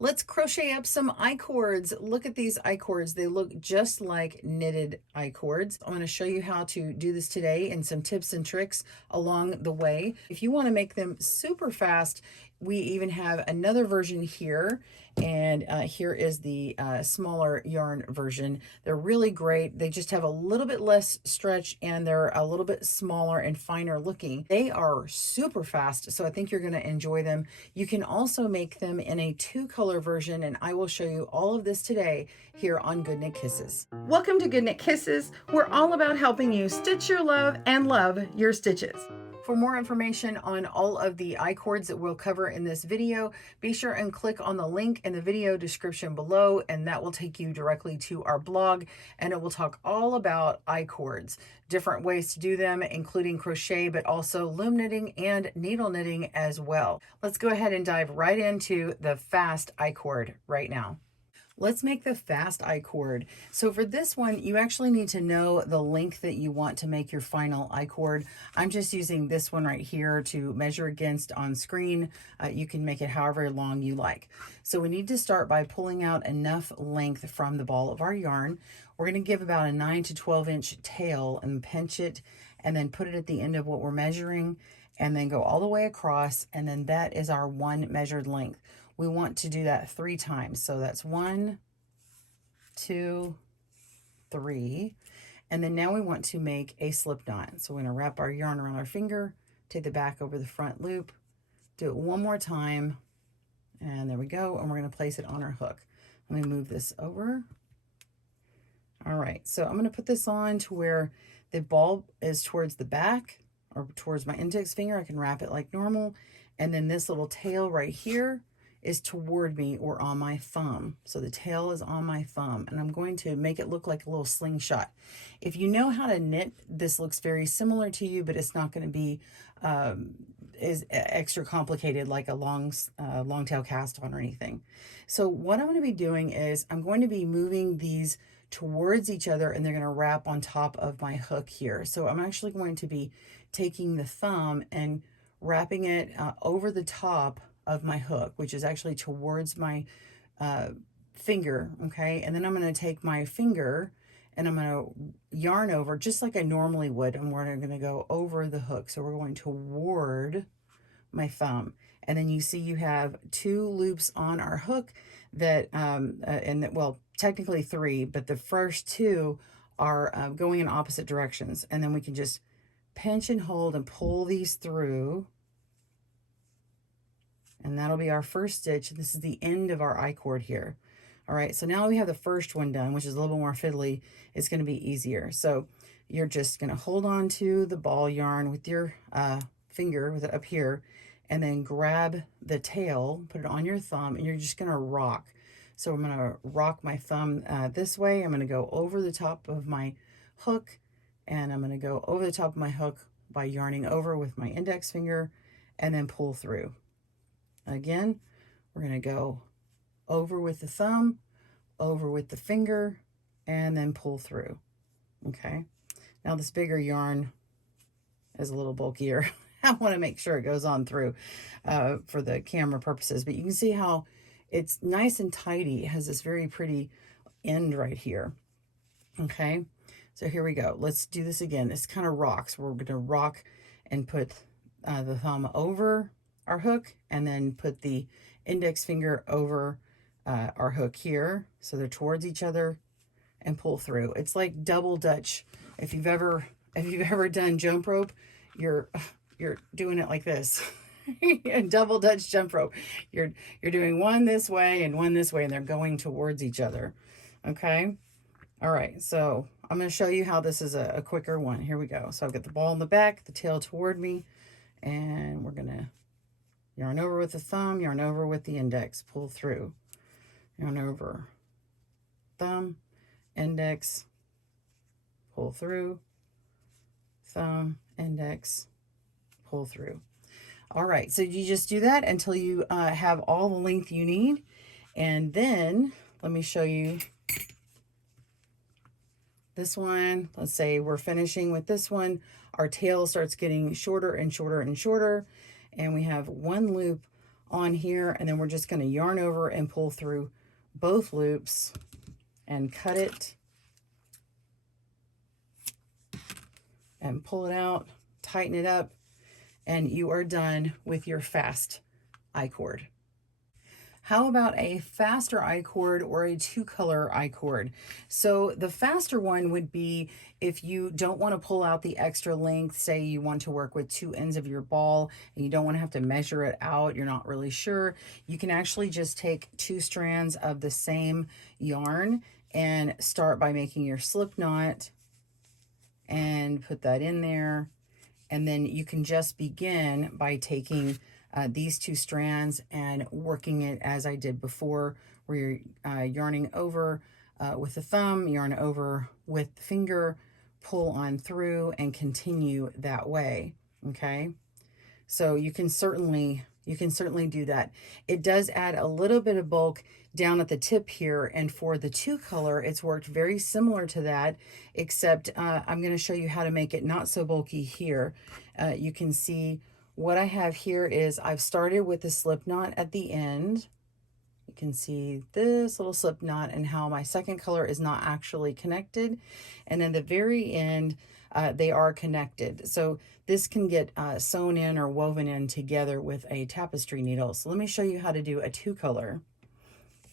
Let's crochet up some I-cords. Look at these I-cords. They look just like knitted I-cords. I'm going to show you how to do this today and some tips and tricks along the way. If you want to make them super fast, we even have another version here, and here is the smaller yarn version. They're really great. They just have a little bit less stretch and they're a little bit smaller and finer looking. They are super fast, so I think you're going to enjoy them. You can also make them in a two-color version, and I will show you all of this today here on GoodKnit Kisses. Welcome to GoodKnit Kisses. We're all about helping you stitch your love and love your stitches. For more information on all of the I-cords that we'll cover in this video, be sure and click on the link in the video description below, and that will take you directly to our blog, and it will talk all about I-cords, different ways to do them, including crochet, but also loom knitting and needle knitting as well. Let's go ahead and dive right into the fast I-cord right now. Let's make the fast I-cord. So for this one, you actually need to know the length that you want to make your final I-cord. I'm just using this one right here to measure against on screen. You can make it however long you like. So we need to start by pulling out enough length from the ball of our yarn. We're going to give about a 9 to 12 inch tail and pinch it, and then put it at the end of what we're measuring, and then go all the way across, and then that is our one measured length. We want to do that 3 times. So that's 1, 2, 3. And then now we want to make a slip knot. So we're going to wrap our yarn around our finger, take the back over the front loop, do it one more time, and there we go. And we're going to place it on our hook. Let me move this over. All right, so I'm going to put this on to where the ball is towards the back or towards my index finger. I can wrap it like normal. And then this little tail right here is toward me or on my thumb. So the tail is on my thumb, and I'm going to make it look like a little slingshot. If you know how to knit, this looks very similar to you, but it's not going to be is extra complicated like a long tail cast on or anything. So what I'm going to be doing is I'm going to be moving these towards each other, and they're going to wrap on top of my hook here. So I'm actually going to be taking the thumb and wrapping it over the top of my hook, which is actually towards my finger, okay? And then I'm going to take my finger and I'm going to yarn over just like I normally would, and we're going to go over the hook. So we're going toward my thumb. And then you see you have 2 loops on our hook that, well, technically 3, but the first 2 are going in opposite directions. And then we can just pinch and hold and pull these through. And that'll be our first stitch. This is the end of our I-cord here. All right, so now we have the first one done, which is a little bit more fiddly. It's going to be easier. So you're just going to hold on to the ball yarn with your finger, with it up here, and then grab the tail, put it on your thumb, and you're just going to rock. So I'm going to rock my thumb this way. I'm going to go over the top of my hook, and I'm going to go over the top of my hook by yarning over with my index finger and then pull through. Again, we're going to go over with the thumb, over with the finger, and then pull through. Okay. Now this bigger yarn is a little bulkier. I want to make sure it goes on through for the camera purposes, but you can see how it's nice and tidy. It has this very pretty end right here. Okay. So here we go. Let's do this again. This kind of rocks. We're going to rock and put the thumb over our hook, and then put the index finger over our hook here, so they're towards each other, and pull through. It's like double Dutch. If you've ever done jump rope, you're doing it like this. Double Dutch jump rope. You're doing one this way and one this way, and they're going towards each other. Okay. All right. So I'm going to show you how this is a quicker one. Here we go. So I've got the ball in the back, the tail toward me, and we're going to yarn over with the thumb, yarn over with the index, pull through, yarn over, thumb, index, pull through, thumb, index, pull through. All right, so you just do that until you have all the length you need. And then let me show you this one. Let's say we're finishing with this one. Our tail starts getting shorter and shorter and shorter, and we have 1 loop on here, and then we're just going to yarn over and pull through both loops and cut it and pull it out, tighten it up, and you are done with your fast I-cord. How about a faster I-cord or a two-color I-cord? So the faster one would be if you don't want to pull out the extra length, say you want to work with two ends of your ball and you don't want to have to measure it out, you're not really sure, you can actually just take two strands of the same yarn and start by making your slip knot and put that in there. And then you can just begin by taking these two strands and working it as I did before, where you're yarning over with the thumb, yarn over with the finger, pull on through, and continue that way. Okay, so you can certainly do that. It does add a little bit of bulk down at the tip here, and for the two color it's worked very similar to that, except I'm going to show you how to make it not so bulky here. You can see what I have here is I've started with the slip knot at the end. You can see this little slip knot and how my second color is not actually connected, and in the very end they are connected. So this can get sewn in or woven in together with a tapestry needle. So let me show you how to do a two color.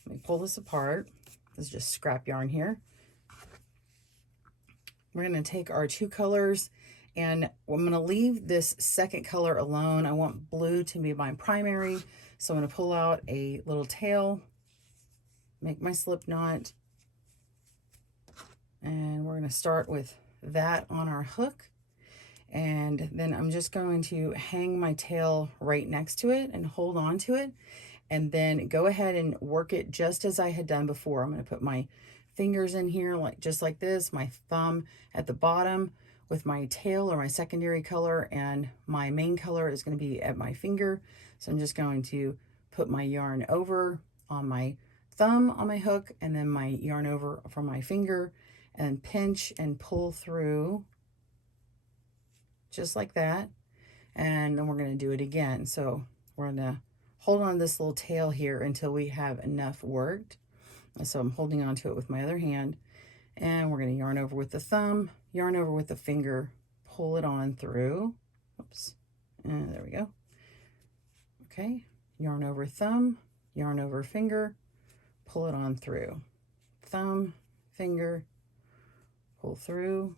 Let me pull this apart. This is just scrap yarn here. We're going to take our two colors, and I'm going to leave this second color alone. I want blue to be my primary, so I'm going to pull out a little tail, make my slip knot, and we're going to start with that on our hook. And then I'm just going to hang my tail right next to it and hold on to it, and then go ahead and work it just as I had done before. I'm going to put my fingers in here just like this, my thumb at the bottom with my tail or my secondary color, and my main color is going to be at my finger. So I'm just going to put my yarn over on my thumb on my hook, and then my yarn over from my finger, and pinch and pull through just like that. And then we're going to do it again. So we're going to hold on to this little tail here until we have enough worked. So I'm holding on to it with my other hand, and we're going to yarn over with the thumb, yarn over with the finger, pull it on through. Oops, and there we go. Okay, yarn over thumb, yarn over finger, pull it on through. Thumb, finger, pull through.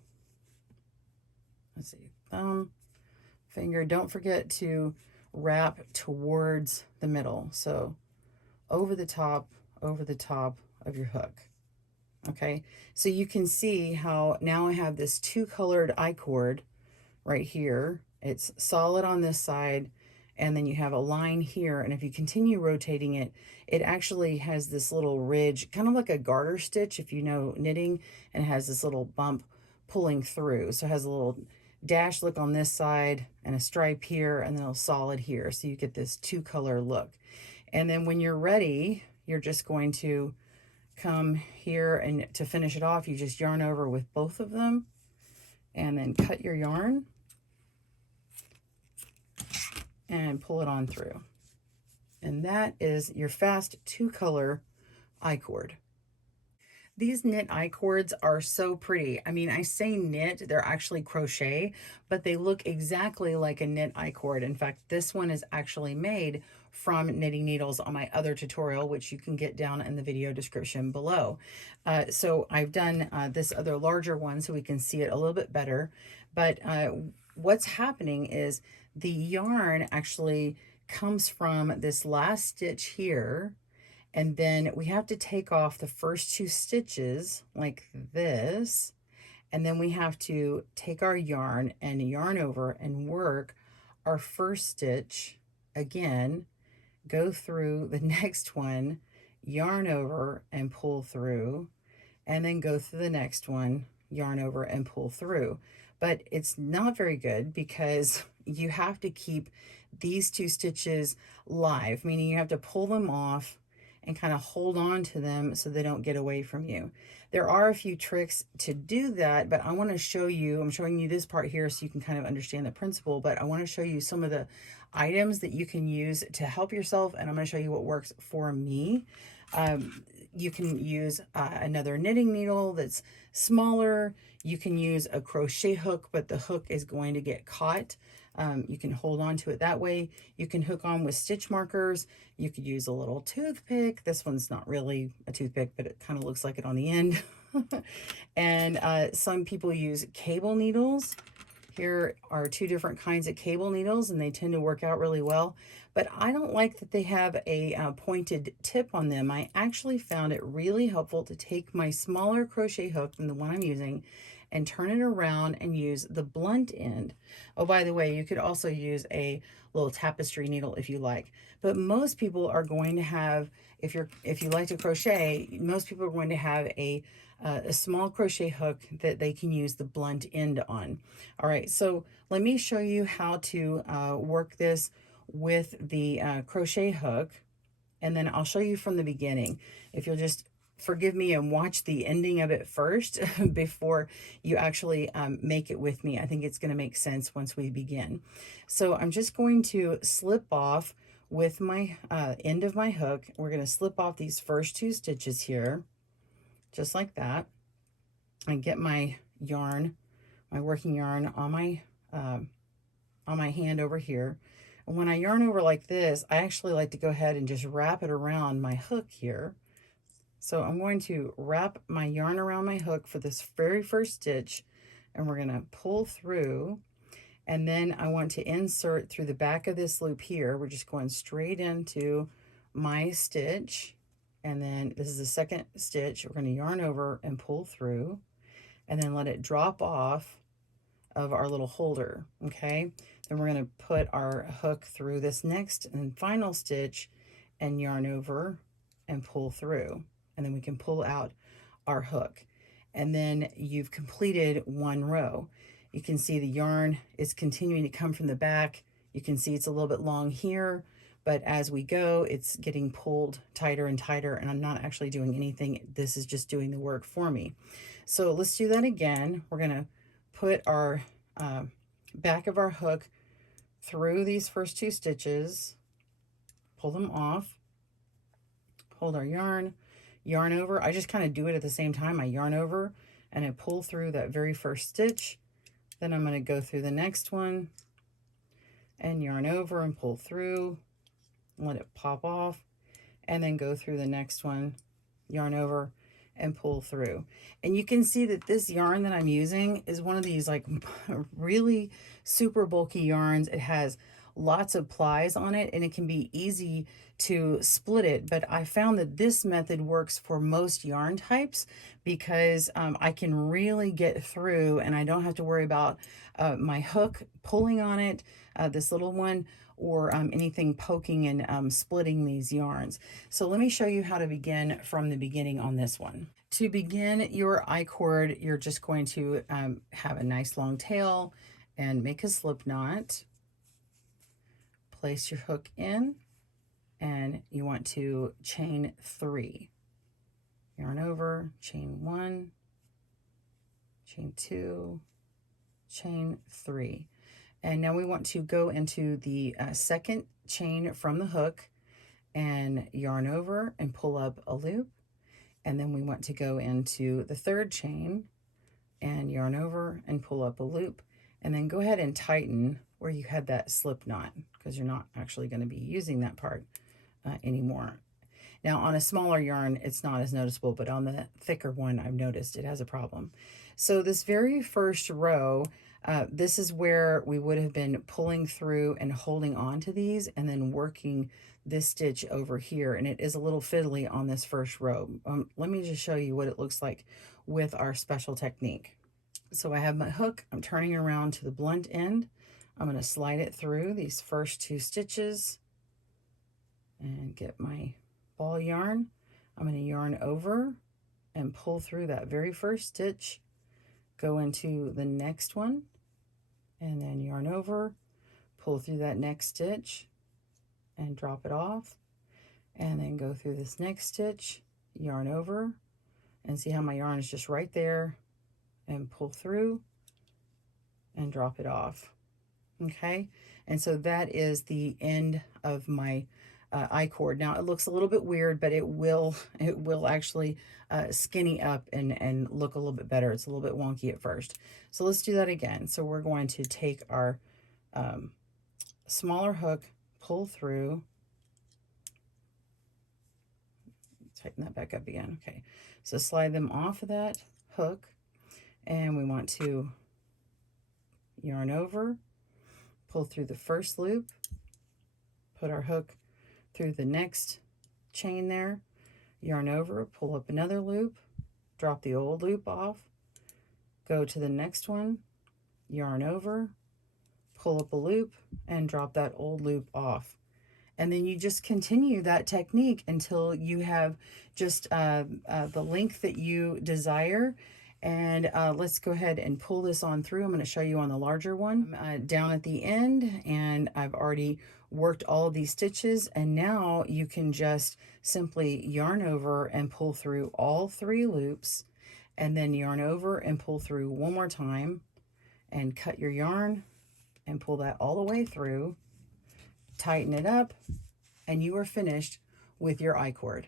Let's see, thumb, finger. Don't forget to wrap towards the middle. So over the top of your hook. Okay, so you can see how now I have this two colored I-cord right here. It's solid on this side, and then you have a line here, and if you continue rotating it, it actually has this little ridge, kind of like a garter stitch if you know knitting, and it has this little bump pulling through. So it has a little dash look on this side and a stripe here, and then a solid here, so you get this two color look. And then when you're ready, you're just going to come here, and to finish it off, you just yarn over with both of them and then cut your yarn and pull it on through. And that is your fast two color I-cord. These knit I-cords are so pretty. I mean, I say knit, they're actually crochet, but they look exactly like a knit I-cord. In fact, this one is actually made from knitting needles on my other tutorial, which you can get down in the video description below. So I've done this other larger one so we can see it a little bit better. But what's happening is the yarn actually comes from this last stitch here, and then we have to take off the first two stitches like this, and then we have to take our yarn and yarn over and work our first stitch again, go through the next one, yarn over and pull through, and then go through the next one, yarn over and pull through. But it's not very good because you have to keep these two stitches live, meaning you have to pull them off and kind of hold on to them so they don't get away from you. There are a few tricks to do that, but I want to show you, I'm showing you this part here so you can kind of understand the principle, but I want to show you some of the items that you can use to help yourself, and I'm going to show you what works for me. You can use another knitting needle that's smaller. You can use a crochet hook, but the hook is going to get caught. You can hold on to it that way. You can hook on with stitch markers. You could use a little toothpick. This one's not really a toothpick, but it kind of looks like it on the end. And some people use cable needles. Here are two different kinds of cable needles, and they tend to work out really well. But I don't like that they have a pointed tip on them. I actually found it really helpful to take my smaller crochet hook than the one I'm using and turn it around and use the blunt end. Oh, by the way, you could also use a little tapestry needle if you like. But most people are going to have, if you like to crochet, most people are going to have a small crochet hook that they can use the blunt end on. All right, so let me show you how to work this with the crochet hook, and then I'll show you from the beginning. If you'll just forgive me and watch the ending of it first before you actually make it with me. I think it's going to make sense once we begin. So I'm just going to slip off with my end of my hook. We're going to slip off these first two stitches here, just like that, and get my yarn, my working yarn on my hand over here. And when I yarn over like this, I actually like to go ahead and just wrap it around my hook here. So I'm going to wrap my yarn around my hook for this very first stitch, and we're going to pull through, and then I want to insert through the back of this loop here. We're just going straight into my stitch, and then this is the second stitch. We're going to yarn over and pull through, and then let it drop off of our little holder. Okay, then we're going to put our hook through this next and final stitch and yarn over and pull through, and then we can pull out our hook, and then you've completed one row. You can see the yarn is continuing to come from the back. You can see it's a little bit long here, but as we go, it's getting pulled tighter and tighter, and I'm not actually doing anything. This is just doing the work for me. So let's do that again. We're gonna put our back of our hook through these first two stitches, pull them off, hold our yarn, yarn over. I just kind of do it at the same time. I yarn over and I pull through that very first stitch. Then I'm going to go through the next one and yarn over and pull through, let it pop off, and then go through the next one, yarn over and pull through. And you can see that this yarn that I'm using is one of these like really super bulky yarns. It has lots of plies on it, and it can be easy to split it, but I found that this method works for most yarn types because I can really get through, and I don't have to worry about my hook pulling on it, this little one, or anything poking and splitting these yarns. So let me show you how to begin from the beginning on this one. To begin your I-cord, you're just going to have a nice long tail and make a slip knot. Place your hook in, and you want to chain 3. Yarn over, chain 1, chain 2, chain 3. And now we want to go into the second chain from the hook and yarn over and pull up a loop. And then we want to go into the third chain and yarn over and pull up a loop. And then go ahead and tighten where you had that slip knot, because you're not actually going to be using that part anymore. Now on a smaller yarn, it's not as noticeable, but on the thicker one, I've noticed it has a problem. So this very first row, this is where we would have been pulling through and holding on to these and then working this stitch over here. And it is a little fiddly on this first row. Let me just show you what it looks like with our special technique. So I have my hook, I'm turning around to the blunt end. I'm going to slide it through these first 2 stitches and get my ball yarn. I'm going to yarn over and pull through that very first stitch, go into the next one, and then yarn over, pull through that next stitch and drop it off. And then go through this next stitch, yarn over, and see how my yarn is just right there, and pull through and drop it off. Okay, and so that is the end of my icord. Now it looks a little bit weird, but it will actually skinny up and look a little bit better. It's a little bit wonky at first. So let's do that again. So we're going to take our smaller hook, pull through, tighten that back up again. Okay, so slide them off of that hook, and we want to yarn over, pull through the first loop, put our hook through the next chain there, yarn over, pull up another loop, drop the old loop off, go to the next one, yarn over, pull up a loop, and drop that old loop off. And then you just continue that technique until you have just the length that you desire. And let's go ahead and pull this on through. I'm going to show you on the larger one down at the end, and I've already worked all of these stitches, and now you can just simply yarn over and pull through all 3 loops, and then yarn over and pull through one more time, and cut your yarn and pull that all the way through, tighten it up, and you are finished with your icord.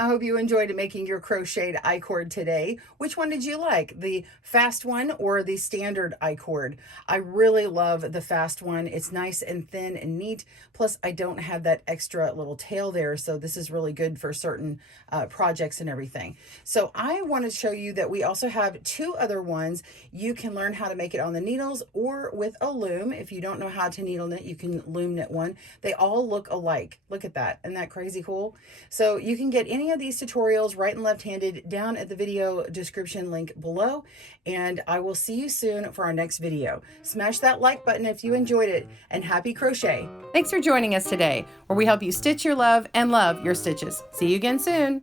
I hope you enjoyed making your crocheted icord today. Which one did you like? The fast one or the standard icord? I really love the fast one. It's nice and thin and neat. Plus, I don't have that extra little tail there, so this is really good for certain projects and everything. So I want to show you that we also have 2 other ones. You can learn how to make it on the needles or with a loom. If you don't know how to needle knit, you can loom knit one. They all look alike. Look at that. Isn't that crazy cool? So you can get any of these tutorials right and left-handed down at the video description link below, and I will see you soon for our next video. Smash that like button if you enjoyed it, and happy crochet. Thanks for joining us today, where we help you stitch your love and love your stitches. See you again soon.